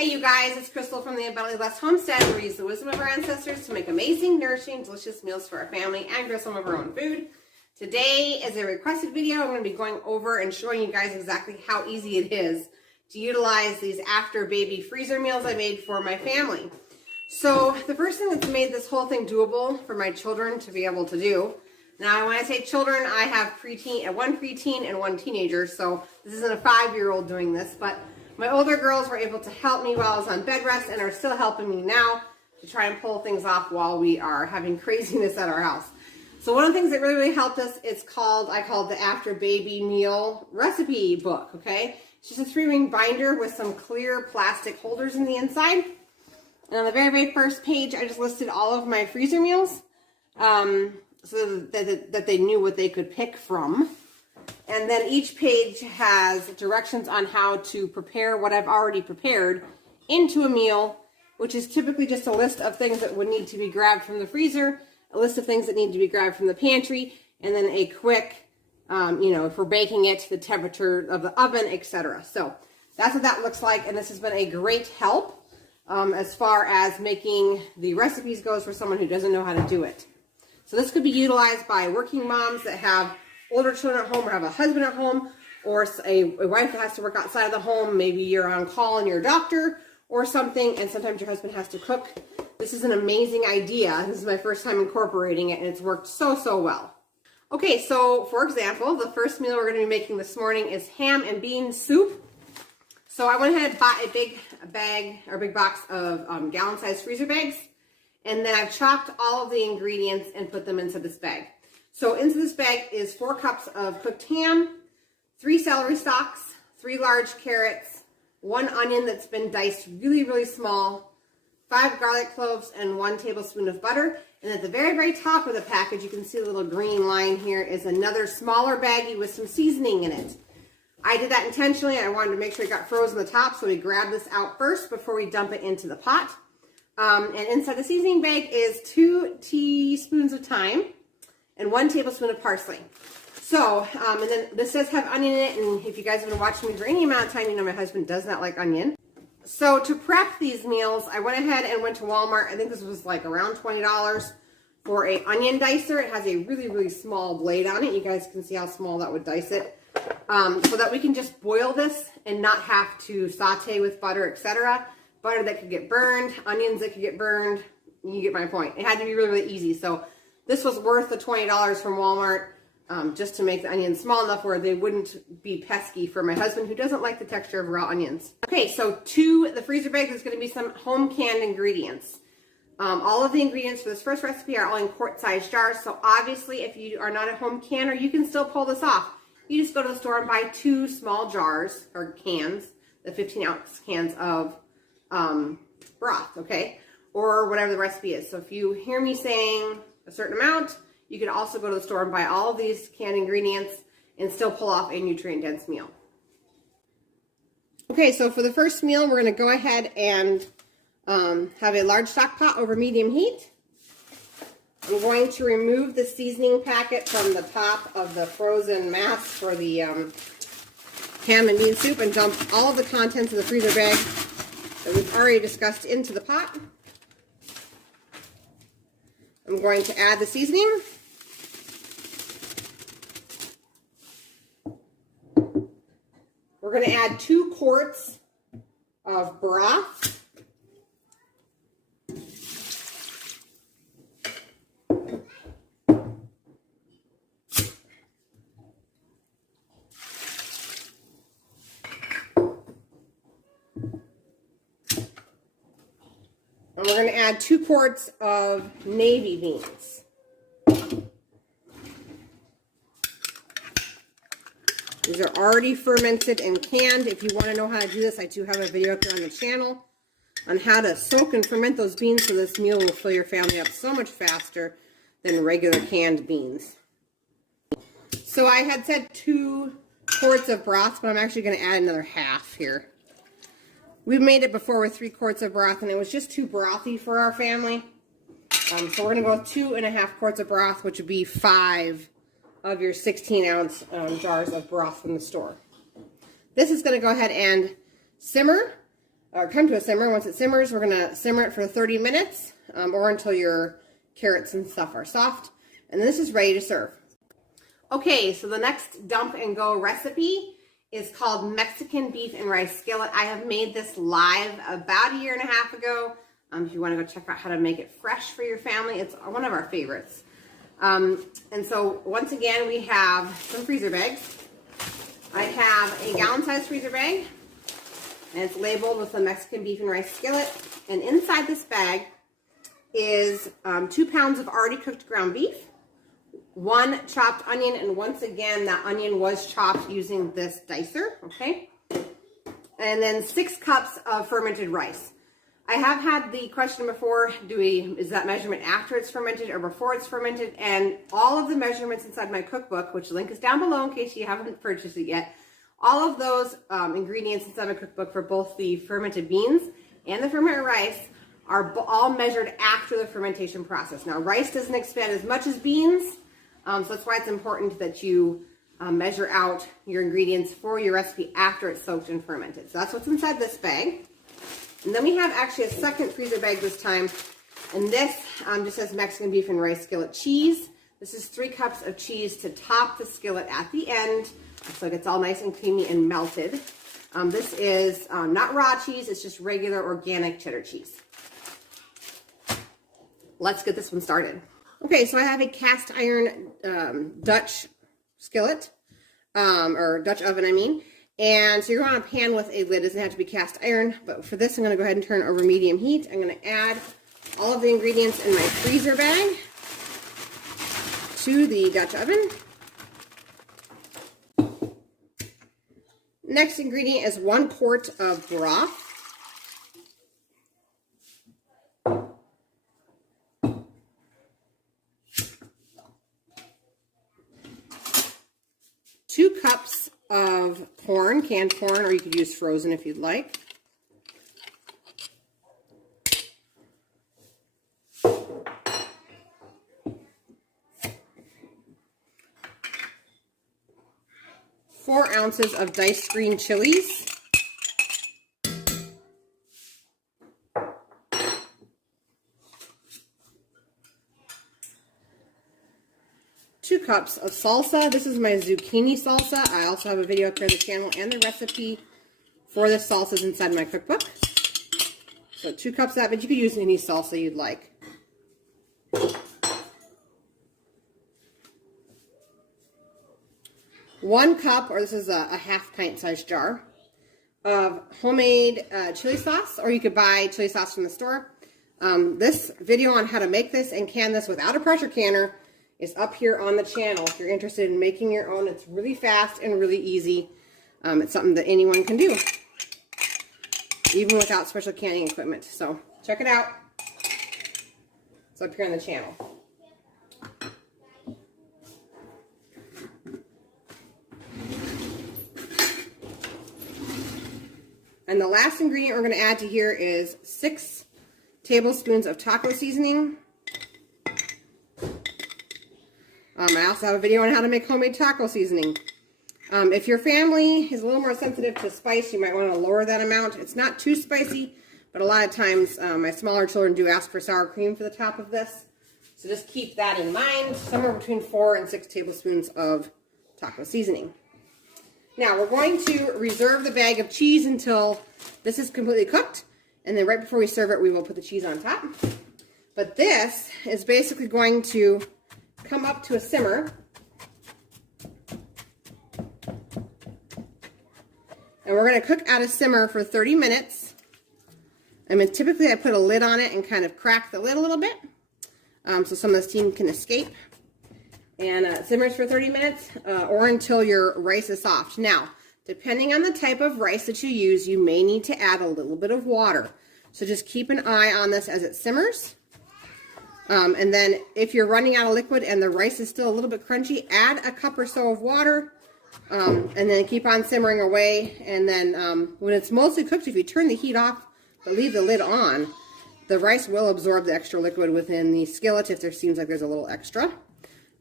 Hey you guys, it's Crystal from the Abundantly Blessed Homestead, where we use the wisdom of our ancestors to make amazing, nourishing, delicious meals for our family and grow some of our own food. Today is a requested video. I'm going to be going over and showing you guys exactly how easy it is to utilize these after baby freezer meals I made for my family. So the first thing that's made this whole thing doable for my children to be able to do. Now when I say children, I have one preteen and one teenager, so this isn't a 5-year-old doing this, but my older girls were able to help me while I was on bed rest and are still helping me now to try and pull things off while we are having craziness at our house. So one of the things that really helped us, I called the After Baby Meal Recipe Book, okay? It's just a 3-ring binder with some clear plastic holders in the inside. And on the very, very first page, I just listed all of my freezer meals so that they knew what they could pick from. And then each page has directions on how to prepare what I've already prepared into a meal, which is typically just a list of things that would need to be grabbed from the freezer, a list of things that need to be grabbed from the pantry, and then a quick, for baking it, the temperature of the oven, etc. So that's what that looks like, and this has been a great help as far as making the recipes goes for someone who doesn't know how to do it. So this could be utilized by working moms that have older children at home or have a husband at home, or a wife that has to work outside of the home. Maybe you're on call and you're a doctor or something, and sometimes your husband has to cook. This is an amazing idea. This is my first time incorporating it, and it's worked so, so well. Okay, so for example, the first meal we're going to be making this morning is ham and bean soup. So I went ahead and bought a big box of gallon-sized freezer bags, and then I've chopped all of the ingredients and put them into this bag. So into this bag is 4 cups of cooked ham, 3 celery stalks, 3 large carrots, 1 onion that's been diced really, really small, 5 garlic cloves, and 1 tablespoon of butter. And at the very, very top of the package, you can see the little green line here is another smaller baggie with some seasoning in it. I did that intentionally. I wanted to make sure it got frozen on the top, so we grab this out first before we dump it into the pot. And inside the seasoning bag is 2 teaspoons of thyme and 1 tablespoon of parsley. So, and then this does have onion in it, and if you guys have been watching me for any amount of time, you know my husband does not like onion. So to prep these meals, I went ahead and went to Walmart. I think this was like around $20 for an onion dicer. It has a really, really small blade on it. You guys can see how small that would dice it. So that we can just boil this and not have to saute with butter, etc. Butter that could get burned, onions that could get burned. You get my point. It had to be really, really easy. So this was worth the $20 from Walmart just to make the onions small enough where they wouldn't be pesky for my husband, who doesn't like the texture of raw onions. Okay, so to the freezer bag, there's going to be some home canned ingredients. All of the ingredients for this first recipe are all in quart-sized jars, so obviously if you are not a home canner, you can still pull this off. You just go to the store and buy 2 small jars, or cans, the 15-ounce cans of broth, okay? Or whatever the recipe is. So if you hear me saying a certain amount, you can also go to the store and buy all of these canned ingredients and still pull off a nutrient-dense meal. Okay, so for the first meal, we're going to go ahead and have a large stock pot over medium heat. I'm going to remove the seasoning packet from the top of the frozen mass for the ham and bean soup and dump all of the contents of the freezer bag that we've already discussed into the pot. I'm going to add the seasoning. We're going to add 2 quarts of broth. And we're going to add 2 quarts of navy beans. These are already fermented and canned. If you want to know how to do this, I do have a video up here on the channel on how to soak and ferment those beans, so this meal will fill your family up so much faster than regular canned beans. So I had said 2 quarts of broth, but I'm actually going to add another half here. We've made it before with 3 quarts of broth, and it was just too brothy for our family. So we're going to go with 2.5 quarts of broth, which would be 5 of your 16-ounce jars of broth from the store. This is going to go ahead and simmer or come to a simmer. Once it simmers, we're going to simmer it for 30 minutes or until your carrots and stuff are soft. And this is ready to serve. Okay, so the next dump and go recipe is called Mexican beef and rice skillet. I have made this live about 1.5 years ago. If you want to go check out how to make it fresh for your family, it's one of our favorites. And so once again, we have some freezer bags. I have a gallon-sized freezer bag, and it's labeled with the Mexican beef and rice skillet. And inside this bag is 2 pounds of already cooked ground beef, 1 chopped onion, and once again, that onion was chopped using this dicer, okay? And then 6 cups of fermented rice. I have had the question before, is that measurement after it's fermented or before it's fermented? And all of the measurements inside my cookbook, which the link is down below in case you haven't purchased it yet, all of those ingredients inside my cookbook for both the fermented beans and the fermented rice are all measured after the fermentation process. Now, rice doesn't expand as much as beans, so that's why it's important that you measure out your ingredients for your recipe after it's soaked and fermented. So that's what's inside this bag. And then we have actually a second freezer bag this time, and this just says Mexican beef and rice skillet cheese. This is 3 cups of cheese to top the skillet at the end, so it gets all nice and creamy and melted. This is not raw cheese, it's just regular organic cheddar cheese. Let's get this one started. Okay, so I have a cast iron Dutch skillet, or Dutch oven, I mean. And so you're going to want a pan with a lid. It doesn't have to be cast iron, but for this I'm going to go ahead and turn over medium heat. I'm going to add all of the ingredients in my freezer bag to the Dutch oven. Next ingredient is 1 quart of broth. Two cups of corn, canned corn, or you could use frozen if you'd like. Four ounces of diced green chilies. 2 cups of salsa. This is my zucchini salsa. I also have a video up here on the channel, and the recipe for this salsa is inside my cookbook. So 2 cups of that, but you could use any salsa you'd like. 1 cup, or this is a half pint size jar, of homemade chili sauce, or you could buy chili sauce from the store. This video on how to make this and can this without a pressure canner is up here on the channel. If you're interested in making your own, it's really fast and really easy. It's something that anyone can do, even without special canning equipment. So check it out. It's up here on the channel. And the last ingredient we're going to add to here is 6 tablespoons of taco seasoning. I also have a video on how to make homemade taco seasoning. If your family is a little more sensitive to spice, you might want to lower that amount. It's not too spicy, but a lot of times my smaller children do ask for sour cream for the top of this. So just keep that in mind. Somewhere between 4 and 6 tablespoons of taco seasoning. Now we're going to reserve the bag of cheese until this is completely cooked, and then right before we serve it, we will put the cheese on top. But this is basically going to come up to a simmer, and we're going to cook at a simmer for 30 minutes. I mean, typically I put a lid on it and kind of crack the lid a little bit so some of the steam can escape. And it simmers for 30 minutes or until your rice is soft. Now, depending on the type of rice that you use, you may need to add a little bit of water. So just keep an eye on this as it simmers. And then if you're running out of liquid and the rice is still a little bit crunchy, add a cup or so of water and then keep on simmering away. And then when it's mostly cooked, if you turn the heat off but leave the lid on, the rice will absorb the extra liquid within the skillet if there seems like there's a little extra.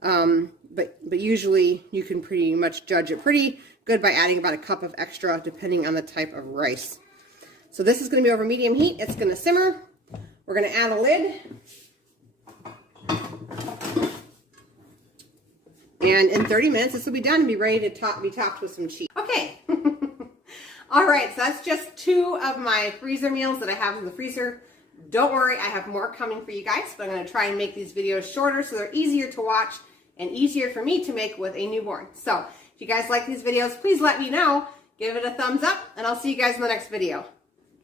But usually you can pretty much judge it pretty good by adding about a cup of extra depending on the type of rice. So this is going to be over medium heat. It's going to simmer. We're going to add a lid. And in 30 minutes, this will be done and be ready to be topped with some cheese. Okay. All right, so that's just 2 of my freezer meals that I have in the freezer. Don't worry, I have more coming for you guys, but I'm going to try and make these videos shorter so they're easier to watch and easier for me to make with a newborn. So if you guys like these videos, please let me know. Give it a thumbs up, and I'll see you guys in the next video.